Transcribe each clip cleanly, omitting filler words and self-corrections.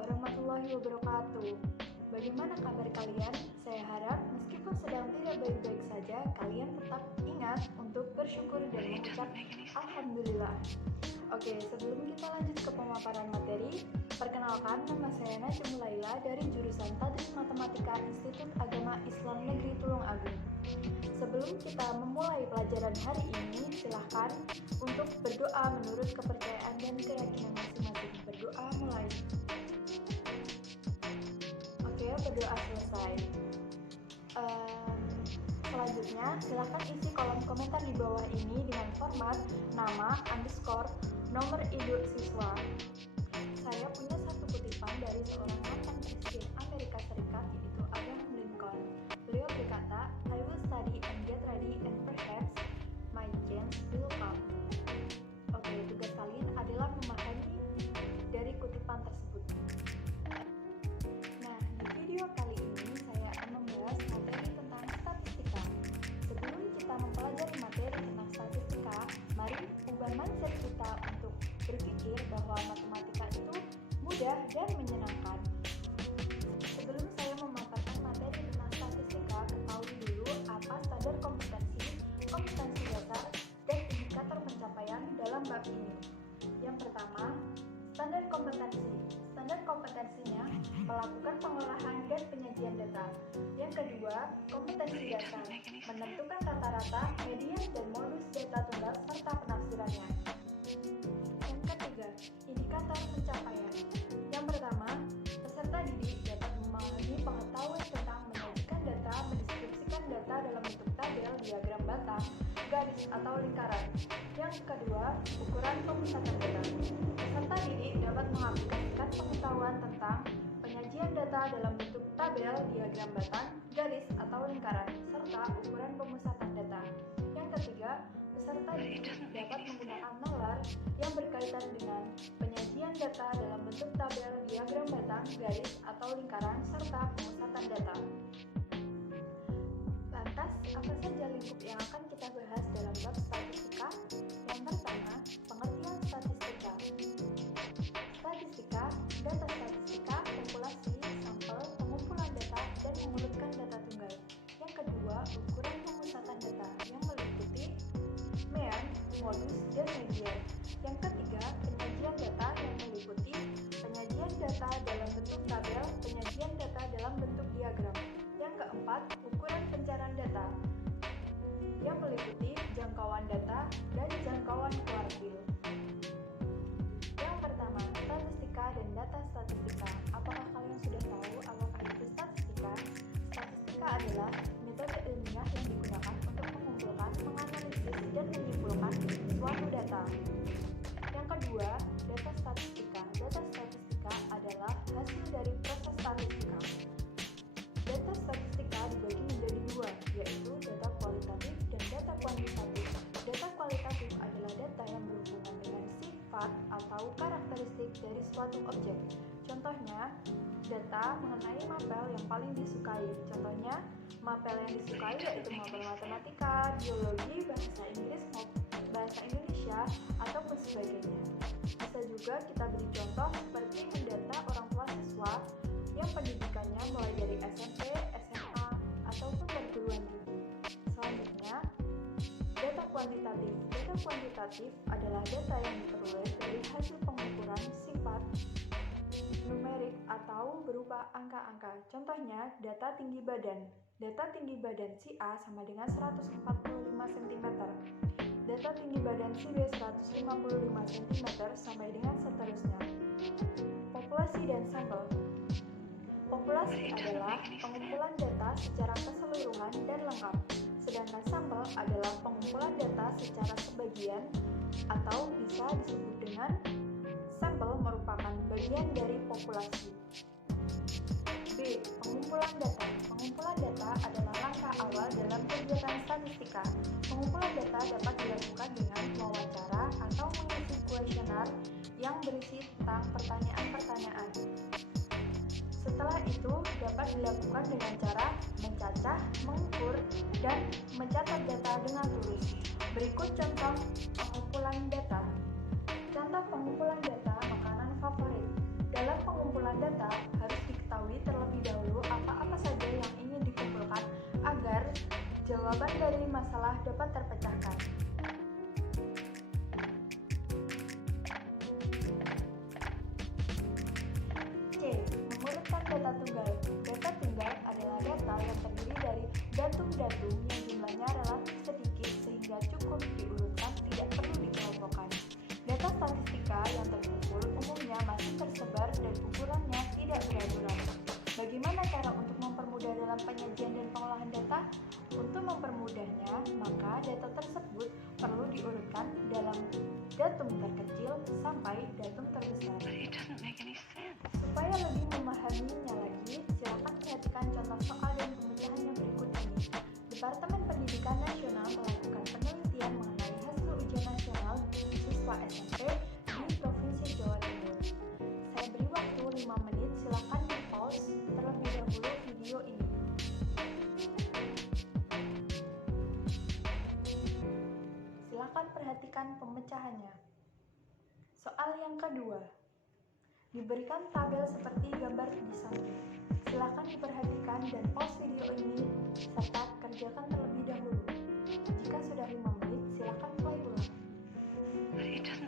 warahmatullahi wabarakatuh. Bagaimana kabar kalian? Saya harap meskipun sedang tidak baik-baik saja, kalian tetap ingat untuk bersyukur dan mengucap Alhamdulillah. Oke, sebelum kita lanjut ke pemaparan materi, perkenalkan, nama saya Najmu Laila dari jurusan Tadris Matematika Institut Agama Islam Negeri Tulung Agung. Sebelum kita memulai pelajaran hari ini, silahkan untuk berdoa menurut kepercayaan dan keyakinan masing-masing. Berdoa mulai. Oke, berdoa selesai. Selanjutnya, silahkan isi kolom komentar di bawah ini dengan format nama, underscore, nomor induk siswa. Saya punya satu kutipan dari seorang mantan presiden Amerika Serikat, yaitu Abraham Lincoln. Beliau berkata, I will study and get ready and perhaps my chance will come. Oke, tugas kalian adalah memahami dari kutipan tersebut. Nah, di video kali ini saya akan membahas materi tentang statistika. Sebelum kita mempelajari materi tentang statistika, mari ubah mindset kita untuk berpikir bahwa matematika itu mudah dan menyenangkan. Sebelum saya memaparkan materi tentang statistika, ketahui dulu apa standar kompetensi, kompetensi dasar, dan indikator pencapaian dalam bab ini. Yang pertama, standar kompetensi. Standar kompetensinya melakukan pengolahan dan penyajian data. Yang kedua, kompetensi dasar, menentukan rata-rata, median, dan modus data tunggal serta penafsirannya. Yang ketiga, indikator pencapaian. Yang pertama, peserta didik dapat memahami pengetahuan tentang menyajikan data, mendeskripsikan data dalam bentuk tabel, diagram batang, garis, atau lingkaran. Yang kedua, ukuran pemusatan data. Peserta didik dapat mengaplikasikan pengetahuan tentang penyajian data dalam bentuk tabel, diagram batang, garis, atau lingkaran, serta ukuran pemusatan data. Yang ketiga, peserta didik dapat menggunakan nalar yang berkaitan dengan penyajian data dalam bentuk tabel, diagram batang, garis, atau lingkaran, serta pemusatan data. Lantas, apa saja lingkup yang akan kita bahas dalam bab statistika? Yang pertama, pengertian statistika. Statistika, data statistika, populasi, sampel, pengumpulan data, dan mengurutkan data tunggal. Yang kedua, ukuran pemusatan data yang meliputi mean, modus, dan median. Yang ketiga, penyajian data yang meliputi penyajian data dalam bentuk tabel, penyajian data dalam bentuk diagram. Yang keempat, ukuran pencarian data yang meliputi jangkauan data dan jangkauan kuartil. Yang pertama, statistika dan data statistika. Apakah kalian sudah tahu apakah itu statistika? Statistika adalah metode ilmiah yang digunakan untuk mengumpulkan, menganalisis, dan menyimpulkan suatu data. Yang kedua, data statistika. Data statistika adalah hasil dari proses statistika. Data statistika dibagi menjadi dua, yaitu data kualitatif dan data kuantitatif. Data kualitatif adalah data yang berhubungan dengan sifat atau karakteristik dari suatu objek. Contohnya, data mengenai mapel yang paling disukai. Contohnya, mapel yang disukai yaitu mapel matematika, biologi, bahasa Inggris, bahasa Indonesia, ataupun sebagainya. Bisa juga kita beri contoh seperti mendata orang tua siswa yang pendidikannya mulai dari SMP, SMA, ataupun perguruan tinggi. Selanjutnya, data kuantitatif. Data kuantitatif adalah data yang diperoleh dari hasil pengukuran sifat numerik atau berupa angka-angka. Contohnya, data tinggi badan. Data tinggi badan si A sama dengan 145 cm. Data tinggi badan si B 155 cm sampai dengan seterusnya. Populasi dan sampel. Populasi adalah pengumpulan data secara keseluruhan dan lengkap, sedangkan sampel adalah pengumpulan data secara sebagian atau bisa disebut dengan sampel merupakan bagian dari populasi. B. Pengumpulan data. Pengumpulan data adalah langkah awal dalam kegiatan statistika. Pengumpulan data dapat dilakukan dengan wawancara atau mengisi kuesioner yang berisi tentang pertanyaan-pertanyaan. Setelah itu dapat dilakukan dengan cara mencacah, mengukur, dan mencatat data dengan tulus. Berikut contoh pengumpulan data. Contoh pengumpulan data makanan favorit. Dalam pengumpulan data Jawaban dari masalah dapat terpecahkan. C. Mengurutkan data tunggal. Data tunggal adalah data yang terdiri dari datum-datum yang jumlahnya relatif sedikit sehingga cukup diurutkan, tidak perlu dikelompokkan. Data statistika yang terkumpul umumnya masih tersebar dan ukurannya tidak beraturan. Bagaimana cara untuk mempermudah dalam penyajian dan pengolahan data? Untuk mempermudahnya, maka data tersebut perlu diurutkan dalam datum terkecil sampai datum terbesar. Supaya lebih memahaminya lagi, silakan perhatikan contoh soal dan pemecahan yang berikut ini. Departemen Pendidikan Nasional melakukan penelitian mengenai hasil ujian nasional siswa SMP di Provinsi Jawa Timur. Saya beri waktu 5 menit, silakan di-pause terlebih dahulu video ini. Silakan perhatikan pemecahannya. Soal yang kedua. Diberikan tabel seperti gambar di samping. Silakan diperhatikan dan pause video ini serta kerjakan terlebih dahulu. Jika sudah 5 menit, silakan play ulang.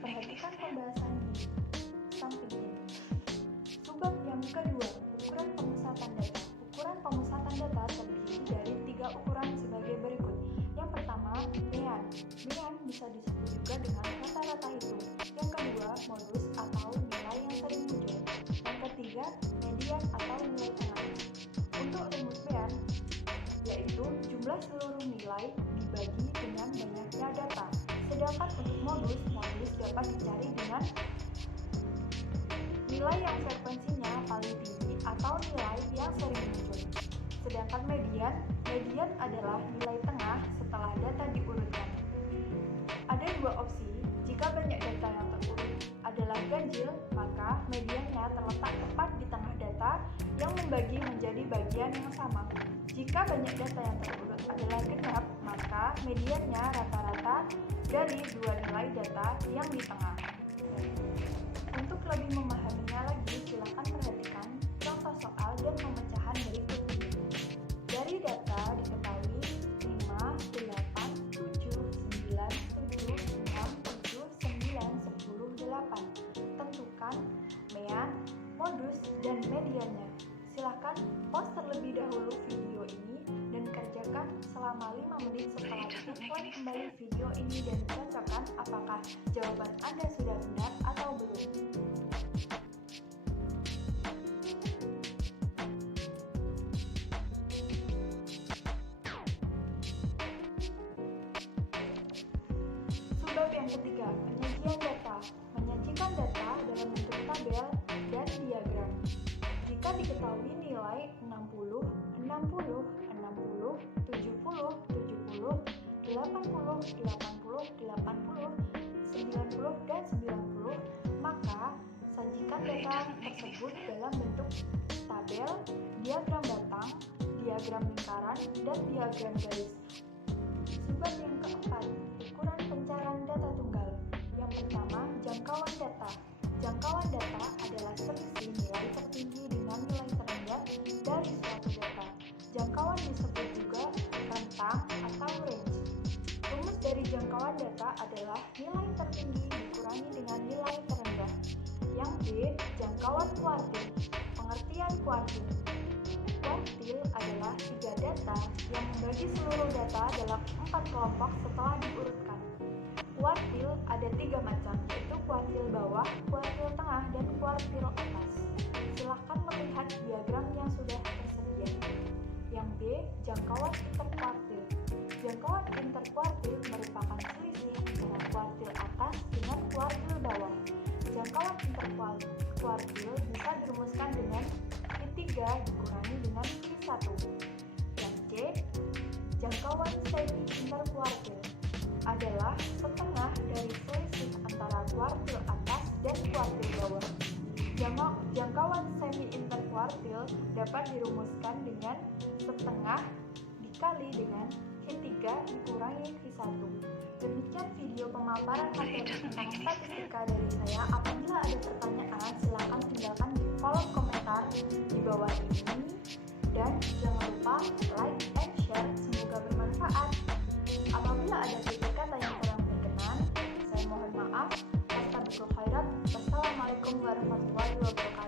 Perhatikan pembahasan di samping ini. Subbab yang kedua, ukuran pemusatan data. Ukuran pemusatan data terdiri dari 3 ukuran sebagai berikut. Yang pertama, mean. Mean bisa disebut juga dengan rata-rata hitung. Yang kedua, modus atau nilai yang sering muncul. Yang ketiga, median atau nilai tengah. Untuk rumus mean, yaitu jumlah seluruh nilai dibagi dengan banyaknya data. Sedangkan untuk modus dapat dicari dengan nilai yang frekuensinya paling tinggi atau nilai yang sering muncul. Sedangkan median adalah nilai tengah setelah data diurutkan. Ada 2 opsi. Jika banyak data yang terurut adalah ganjil, maka mediannya terletak tepat di tengah data yang membagi menjadi bagian yang sama. Jika banyak data yang terurut adalah genap, maka mediannya rata-rata dari 2 nilai data yang di tengah. Untuk lebih memahaminya lagi, silakan perhatikan contoh soal dan pemecahan berikut ini. Dari data diketahui 5, 8, 7, 9, 7, 6, 7, 9, 10, 8. Tentukan mean, modus, dan mediannya. Silakan pause terlebih dahulu video ini dan kerjakan selama 5 menit. Setelah itu play kembali video ini dan cocokkan apakah jawaban Anda sudah benar atau belum. Subbab yang ketiga, penyajian data. Menyajikan data dalam bentuk tabel dan diagram. Jika diketahui nilai 60, 60, 60, 70, 70, 80, 80, 80, 90, dan 90, maka sajikan data tersebut dalam bentuk tabel, diagram batang, diagram lingkaran, dan diagram garis. Subbab yang keempat, ukuran pencarian data tunggal. Yang pertama, jangkauan data. Jangkauan data adalah selisih nilai tertinggi dengan nilai terendah dari suatu data. Jangkauan disebut juga rentang atau range. Rumus dari jangkauan data adalah nilai tertinggi dikurangi dengan nilai terendah. Yang B, jangkauan kuartil. Pengertian kuartil. Kuartil adalah 3 data yang membagi seluruh data dalam 4 kelompok setelah diurutkan. Kuartil ada 3 macam, yaitu kuartil bawah, kuartil tengah, dan kuartil atas. Silakan melihat diagram yang sudah tersedia. Yang B, jangkauan interkuartil. Jangkauan interkuartil merupakan selisih antara kuartil atas dengan kuartil bawah. Jangkauan interkuartil bisa dirumuskan dengan Q3 dikurangi dengan Q1. Yang C, jangkauan semi-interkuartil adalah setengah dari selisih antara kuartil atas dan kuartil bawah. Jangkauan semi-interkuartil dapat dirumuskan dengan setengah dikali dengan Q3 dikurangi Q1. Demikian video pemaparan materi tentang statistika dari saya. Apabila ada pertanyaan, silakan tinggalkan di kolom komentar di bawah ini. Dan jangan lupa like and share. Semoga bermanfaat. ada tutur kata yang kurang berkenan, saya mohon maaf. Wassalamualaikum warahmatullahi wabarakatuh.